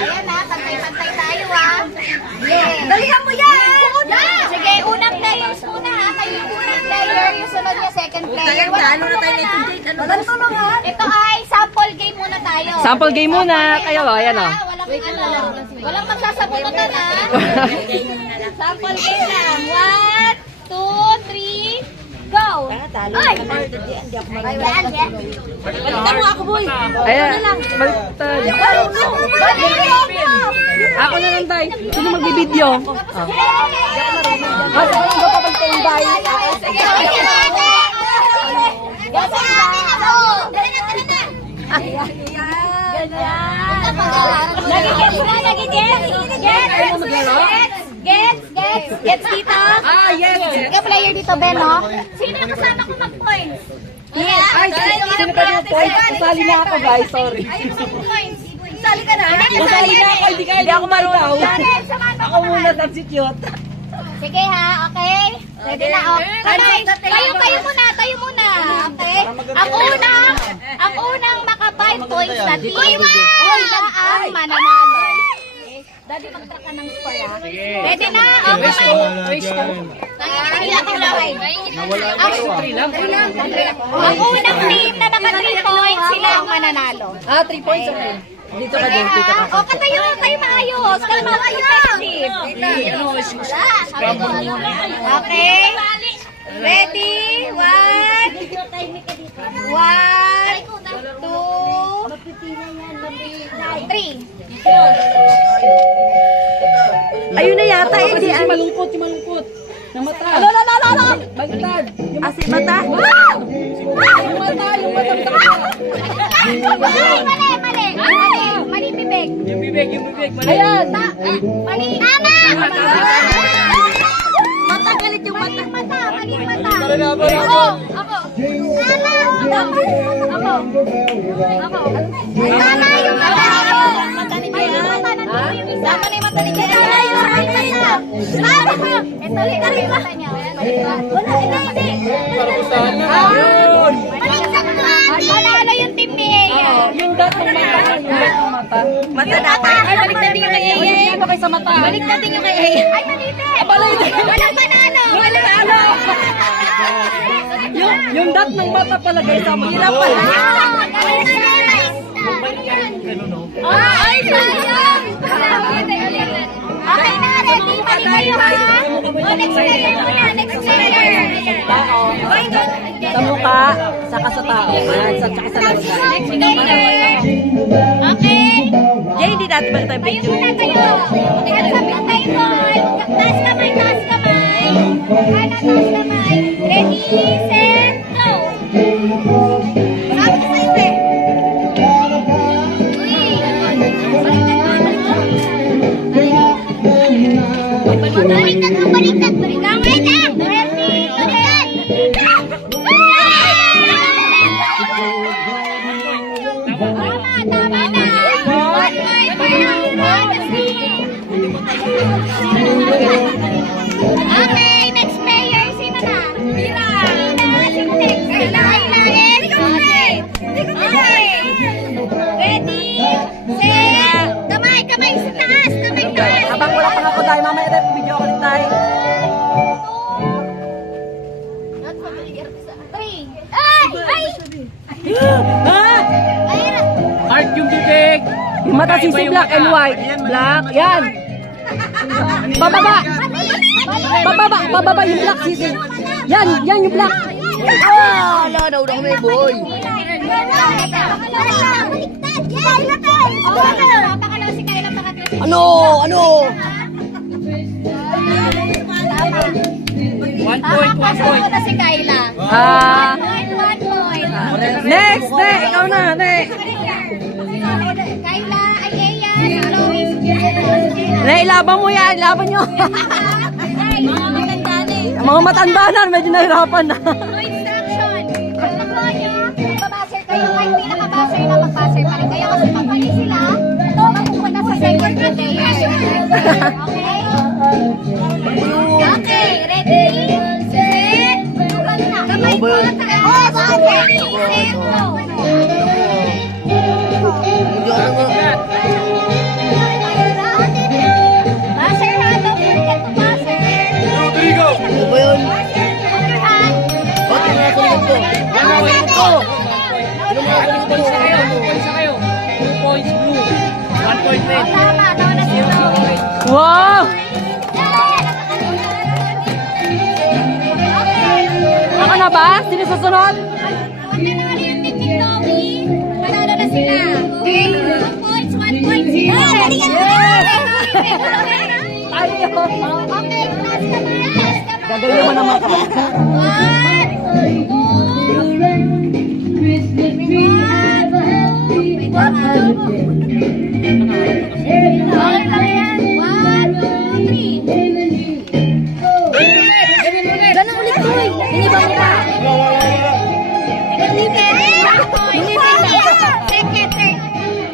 Ayan na, pantay-pantay tayo Yeah. Dalihan mo yan! Sige, unang players muna ha. Kayo yung unang player, yung sunod niya second player. Walang tulungan. Ito ay sample game muna tayo. Sample game muna. Kayo, ayan o. Walang magsasabunutan ha. Sample game lang. 1, 2, 3, go! Ay! Balikan mo ako, boy. Ayan, baliktad. Ako na lang, Day. Sino magbibideo? Gets dito? Ah, yes. Ikaw player dito, Ben, no? Sino yung kasama ko mag-points? Ay, sino pa yung point? Kasali na ako, guys. Sorry. Ayun, mag-points. Sali ka na? Kasali na ako. Hindi ako marunong. Ako muna, substitute. Sige ha, okay? Ready na, okay? Tayo muna, tayo muna. Okay? Ang unang maka 5 points na team. Sila ang mananalo. Daddy, mag-track ka ng score ha. Ready na? Okay. Ang unang team na naka 3 points, sila ang mananalo. Ah, 3 points okay. Dito ka din, dito ka. O, katayo maayos. Kayo effective. Okay. Ready? 1, 2, 3. Ayun na yata, hindi. Si malungkot. Na mata. Ala. Baliktad. Si mata? Yung mata. Mali bibig. Yung bibig. Ayan. Mali. Ama! Mata, galit yung mata. Mali mata. Ako. Tama yung mata. Mata ni Jaya. Tama na yung mata ni Jaya. Ito rin ang mata niya. Wala, hindi. Manalo yung team ni Eya. Yung dot ng mata. Mata data. Ay, baliktad din yung kay Eya. Ano kayo sa mata? Baliktad din yung kay Eya. Ay, malite. Walang panalo. Yung dot ng mata pala guys. Mahirap pala. Ay, sayang. Okay na, ready. Balik kayo ha. Next player muna. Next player. Sa mukha, saka sa tao. Saka sa loob. Next player. Okay. Jay, hindi natin ba tayo Kayo muna kayo. Tingnan sa table. Taas kamay. Taas kamay. Ready, set, go. Sabi ko sa'yo eh. Baliktad. Wait lang. Ready, set. Tama na. One point for Okay, next player. Sino na? Mira. Sino next? Okay. Ready, set. Kamay sa taas. Habang wala pang ako tayo, mamaya tayo video ulit tayo. 3. Ay! Heart yung bibig. Yung mata si black and white. Black, yan. Bababa yung black sisi. Yan yung black. Wala daw may boy. Ano? 1 point. Pasok na si Kayla. 1 point. Next, ikaw na, Kayla, ay Eya, Lois. ilaban mo yan, ilaban nyo. Mga matanda na eh. Mga matanda na, medyo nahirapan na. No instruction. Pag nakuha nyo, babaser kayo. Kahit pinaka-baser na mag-baser pa rin kayo. Kasi pag mali sila, ito mapupunta sa second player. Okay? Okay, ready? Set. Kamay po. Ready, set, go. Wow! Ako na ba? Sino susunod? Panalo na sila. 2 points, 1 point sila. Tayo! Okay, last naman. Gagaling mo naman ka. 1, 2, 3. Ganun ulit to eh. Hinibang ka.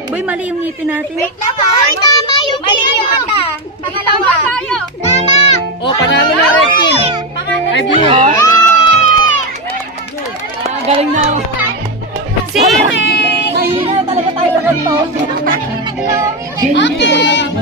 Boy, mali yung ngipin natin. Wait lang ha. Ay, tama yung mata. Pangalawa. Tama. Oh, panalo na red team. Ay, blue. Galing na. Siri. Mahina talaga tayo sa kanto. Okay.